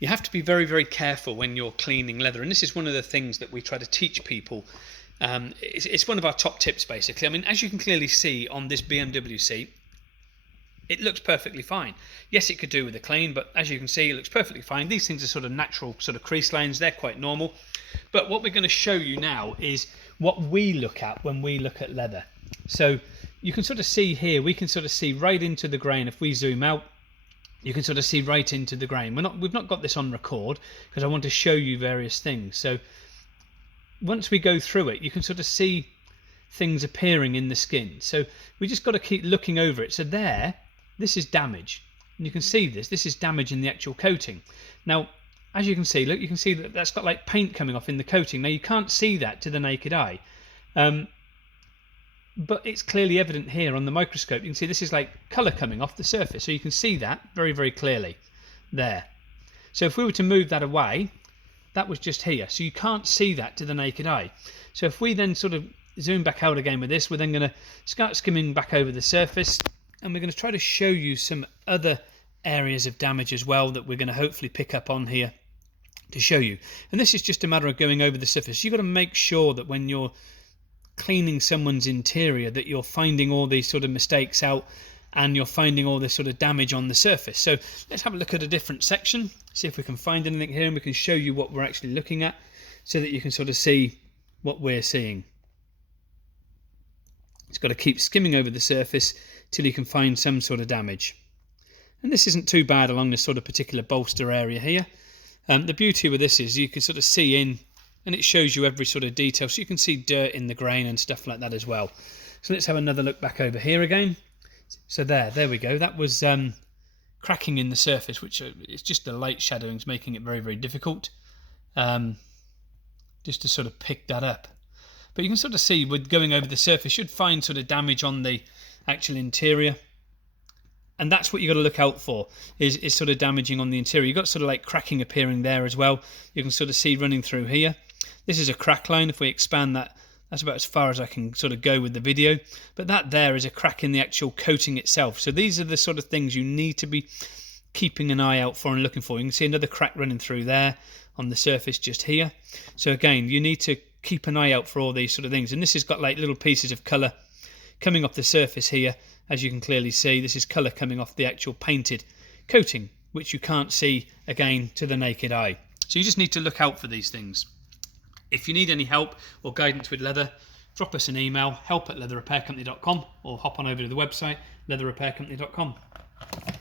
you have to be very, very careful when you're cleaning leather, and this is one of the things that we try to teach people. It's one of our top tips, basically. I mean, as you can clearly see on this BMW seat, it looks perfectly fine. Yes, it could do with a clean, but as you can see, it looks perfectly fine. These things are sort of natural sort of crease lines. They're quite normal. But what we're going to show you now is what we look at when we look at leather. So you can sort of see here, we can sort of see right into the grain. If we zoom out, you can sort of see right into the grain. We've not got this on record because I want to show you various things. So once we go through it, you can sort of see things appearing in the skin. So we just got to keep looking over it. So this is damage. And you can see this is damage in the actual coating. Now, as you can see, look, you can see that that's got like paint coming off in the coating. Now, you can't see that to the naked eye. But it's clearly evident here on the microscope. You can see this is like colour coming off the surface. So you can see that very, very clearly there. So if we were to move that away, that was just here. So you can't see that to the naked eye. So if we then sort of zoom back out again with this, we're then going to start skimming back over the surface, and we're going to try to show you some other areas of damage as well that we're going to hopefully pick up on here to show you. And this is just a matter of going over the surface. You've got to make sure that when you're cleaning someone's interior that you're finding all these sort of mistakes out and you're finding all this sort of damage on the surface. So let's have a look at a different section, see if we can find anything here, and we can show you what we're actually looking at so that you can sort of see what we're seeing. It's got to keep skimming over the surface till you can find some sort of damage. And this isn't too bad along this sort of particular bolster area here. The beauty with this is you can sort of see in, and it shows you every sort of detail, so you can see dirt in the grain and stuff like that as well. So let's have another look back over here again. So there we go. That was cracking in the surface, which is just the light shadowings making it very, very difficult just to sort of pick that up. But you can sort of see with going over the surface, you'd find sort of damage on the actual interior. And that's what you've got to look out for, is sort of damaging on the interior. You've got sort of like cracking appearing there as well. You can sort of see running through here. This is a crack line. If we expand that, that's about as far as I can sort of go with the video. But that there is a crack in the actual coating itself. So these are the sort of things you need to be keeping an eye out for and looking for. You can see another crack running through there on the surface just here. So again, you need to keep an eye out for all these sort of things. And this has got like little pieces of colour coming off the surface here. As you can clearly see, this is colour coming off the actual painted coating, which you can't see, again, to the naked eye. So you just need to look out for these things. If you need any help or guidance with leather, drop us an email, help@leatherrepaircompany.com, or hop on over to the website, leatherrepaircompany.com.